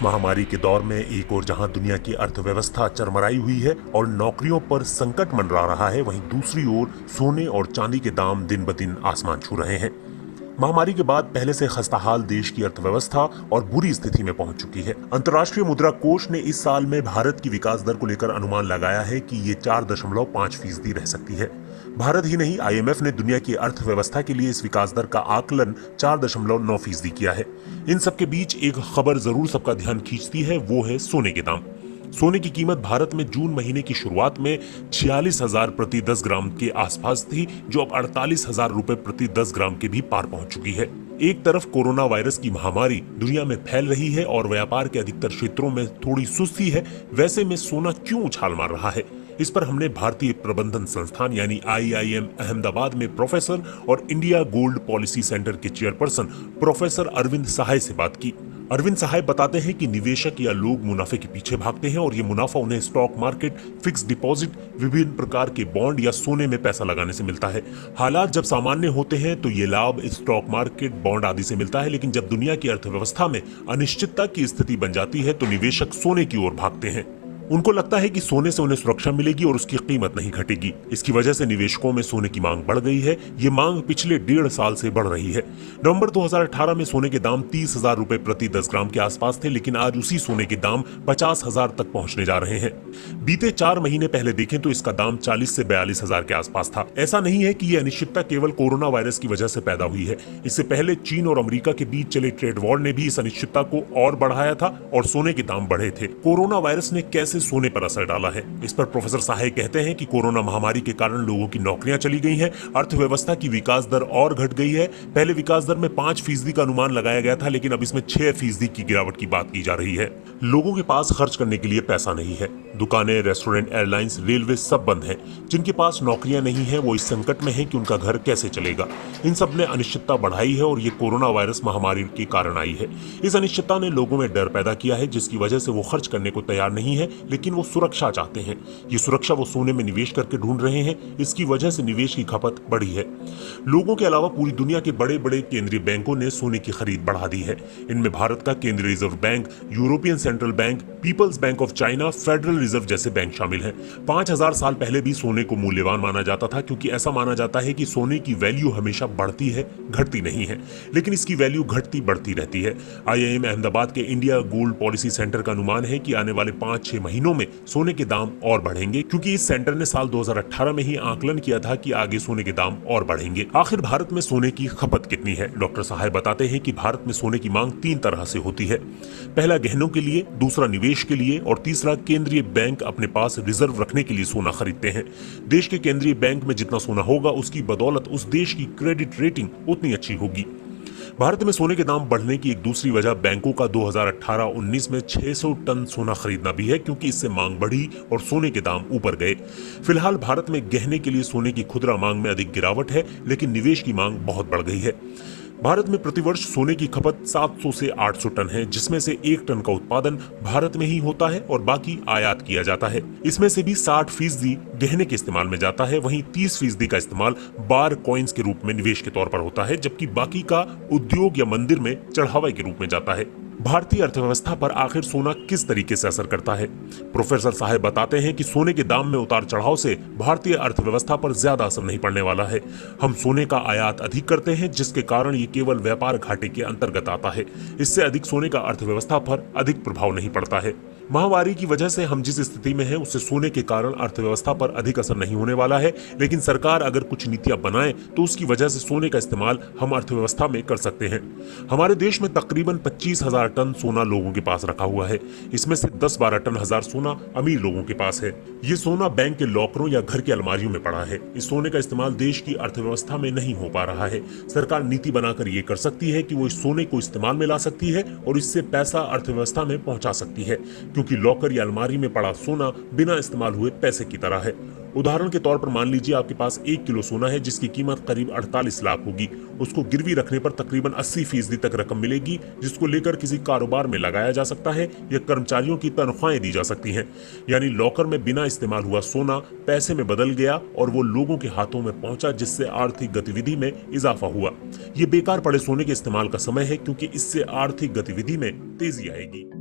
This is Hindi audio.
इस महामारी के दौर में एक ओर जहां दुनिया की अर्थव्यवस्था चरमराई हुई है और नौकरियों पर संकट मंडरा रहा है, वहीं दूसरी ओर सोने और चांदी के दाम दिन ब दिन आसमान छू रहे हैं। महामारी के बाद पहले से खस्ताहाल देश की अर्थव्यवस्था और बुरी स्थिति में पहुंच चुकी है। अंतर्राष्ट्रीय मुद्रा कोष ने इस साल में भारत की विकास दर को लेकर अनुमान लगाया है कि ये 4.5% रह सकती है। भारत ही नहीं, आईएमएफ ने दुनिया की अर्थव्यवस्था के लिए इस विकास दर का आकलन 4.9% किया है। इन सबके बीच एक खबर जरूर सबका ध्यान खींचती है, वो है सोने के दाम। सोने की कीमत भारत में जून महीने की शुरुआत में 46,000 प्रति 10 ग्राम के आसपास थी, जो अब 48,000 रुपए प्रति 10 ग्राम के भी पार पहुंच चुकी है। एक तरफ कोरोना वायरस की महामारी दुनिया में फैल रही है और व्यापार के अधिकतर क्षेत्रों में थोड़ी सुस्ती है, वैसे में सोना क्यों उछाल मार रहा है? इस पर हमने भारतीय प्रबंधन संस्थान यानी आईआईएम अहमदाबाद में प्रोफेसर और इंडिया गोल्ड पॉलिसी सेंटर के चेयरपर्सन प्रोफेसर अरविंद सहाय से बात की। अरविंद सहाय बताते हैं कि निवेशक या लोग मुनाफे के पीछे भागते हैं और ये मुनाफा उन्हें स्टॉक मार्केट, फिक्स डिपॉजिट, विभिन्न प्रकार के बॉन्ड या सोने में पैसा लगाने से मिलता है। हालात जब सामान्य होते हैं तो ये लाभ स्टॉक मार्केट, बॉन्ड आदि से मिलता है, लेकिन जब दुनिया की अर्थव्यवस्था में अनिश्चितता की स्थिति बन जाती है तो निवेशक सोने की ओर भागते हैं। उनको लगता है कि सोने से उन्हें सुरक्षा मिलेगी और उसकी कीमत नहीं घटेगी। इसकी वजह से निवेशकों में सोने की मांग बढ़ गई है। ये मांग पिछले 1.5 साल से बढ़ रही है। नवंबर 2018 में सोने के दाम 30,000 रुपए प्रति 10 ग्राम के आसपास थे, लेकिन आज उसी सोने के दाम 50,000 तक पहुंचने जा रहे हैं। बीते 4 महीने पहले देखें तो इसका दाम 40 से 42,000 के आसपास था। ऐसा नहीं है कि ये अनिश्चितता केवल कोरोना वायरस की वजह से पैदा हुई है। इससे पहले चीन और अमेरिका के बीच चले ट्रेड वॉर ने भी इस अनिश्चितता को और बढ़ाया था और सोने के दाम बढ़े थे। कोरोना वायरस ने कैसे सोने पर असर डाला है, इस पर प्रोफेसर सहाय कहते हैं कि कोरोना महामारी के कारण लोगों की नौकरियां चली गई हैं, अर्थव्यवस्था की विकास दर और घट गई है। पहले विकास दर में 5% का अनुमान लगाया गया था, लेकिन अब इसमें 6% की गिरावट की बात की जा रही है। लोगों के पास खर्च करने के लिए पैसा नहीं है। दुकानें, रेस्टोरेंट, एयरलाइंस, रेलवे सब बंद हैं। जिनके पास नौकरियां नहीं है वो इस संकट में है कि उनका घर कैसे चलेगा। इन सब ने अनिश्चितता बढ़ाई है और ये कोरोना वायरस महामारी के कारण आई है। इस अनिश्चितता ने लोगों में डर पैदा किया है, जिसकी वजह से वो खर्च करने को तैयार नहीं है, लेकिन वो सुरक्षा चाहते हैं। ये सुरक्षा वो सोने में निवेश करके ढूंढ रहे हैं। इसकी वजह से निवेश की खपत बढ़ी है। लोगों के अलावा पूरी दुनिया के बड़े बड़े केंद्रीय बैंकों ने सोने की खरीद बढ़ा दी है। इनमें भारत का केंद्रीय reserve bank, European central bank, people's bank of China, federal reserve जैसे बैंक शामिल हैं। 5,000 साल पहले भी सोने को मूल्यवान माना जाता था, क्योंकि ऐसा माना जाता है कि सोने की वैल्यू हमेशा बढ़ती है, घटती नहीं है। लेकिन इसकी वैल्यू घटती बढ़ती रहती है। आईआईएम अहमदाबाद के इंडिया गोल्ड पॉलिसी सेंटर का अनुमान है कि आने वाले 5-6 महीनों में सोने के दाम और बढ़ेंगे, क्योंकि इस सेंटर ने साल 2018 में ही आकलन किया था कि आगे सोने के दाम और बढ़ेंगे। आखिर भारत में सोने की खपत कितनी है? डॉक्टर सहाय बताते हैं कि भारत में सोने की मांग 3 तरह से होती है। पहला गहनों के लिए, दूसरा निवेश के लिए और तीसरा केंद्रीय बैंक अपने पास रिजर्व रखने के लिए सोना खरीदते हैं। देश के केंद्रीय बैंक में जितना सोना होगा, उसकी बदौलत उस देश की क्रेडिट रेटिंग उतनी अच्छी होगी। भारत में सोने के दाम बढ़ने की एक दूसरी वजह बैंकों का 2018-19 में 600 टन सोना खरीदना भी है, क्योंकि इससे मांग बढ़ी और सोने के दाम ऊपर गए। फिलहाल भारत में गहने के लिए सोने की खुदरा मांग में अधिक गिरावट है, लेकिन निवेश की मांग बहुत बढ़ गई है। भारत में प्रतिवर्ष सोने की खपत 700 से 800 टन है, जिसमें से 1 टन का उत्पादन भारत में ही होता है और बाकी आयात किया जाता है। इसमें से भी 60% गहने के इस्तेमाल में जाता है, वहीं 30% का इस्तेमाल बार कॉइन्स के रूप में निवेश के तौर पर होता है, जबकि बाकी का उद्योग या मंदिर में चढ़ावा के रूप में जाता है। भारतीय अर्थव्यवस्था पर आखिर सोना किस तरीके से असर करता है? प्रोफेसर साहब बताते हैं कि सोने के दाम में उतार चढ़ाव से भारतीय अर्थव्यवस्था पर ज्यादा असर नहीं पड़ने वाला है। हम सोने का आयात अधिक करते हैं, जिसके कारण ये केवल व्यापार घाटे के अंतर्गत आता है। इससे अधिक सोने का अर्थव्यवस्था पर अधिक प्रभाव नहीं पड़ता है। महामारी की वजह से हम जिस स्थिति में हैं, उससे सोने के कारण अर्थव्यवस्था पर अधिक असर नहीं होने वाला है, लेकिन सरकार अगर कुछ नीतियां बनाए तो उसकी वजह से सोने का इस्तेमाल हम अर्थव्यवस्था में कर सकते हैं। हमारे देश में तकरीबन 25,000 टन सोना लोगों के पास रखा हुआ है। इसमें से 10-12 टन हजार सोना अमीर लोगों के पास है। ये सोना बैंक के लॉकरों या घर की अलमारियों में पड़ा है। इस सोने का इस्तेमाल देश की अर्थव्यवस्था में नहीं हो पा रहा है। सरकार नीति बनाकर ये कर सकती है कि वो इस सोने को इस्तेमाल में ला सकती है और इससे पैसा अर्थव्यवस्था में पहुंचा सकती है, क्योंकि लॉकर या अलमारी में पड़ा सोना बिना इस्तेमाल हुए पैसे की तरह है। उदाहरण के तौर पर मान लीजिए आपके पास 1 किलो सोना है, जिसकी कीमत करीब 48 लाख होगी। उसको गिरवी रखने पर तकरीबन 80% तक रकम मिलेगी, जिसको लेकर किसी कारोबार में लगाया जा सकता है या कर्मचारियों की तनख्वाहें दी जा सकती हैं। यानी लॉकर में बिना इस्तेमाल हुआ सोना पैसे में बदल गया और वो लोगों के हाथों में पहुंचा, जिससे आर्थिक गतिविधि में इजाफा हुआ। ये बेकार पड़े सोने के इस्तेमाल का समय है, क्योंकि इससे आर्थिक गतिविधि में तेजी आएगी।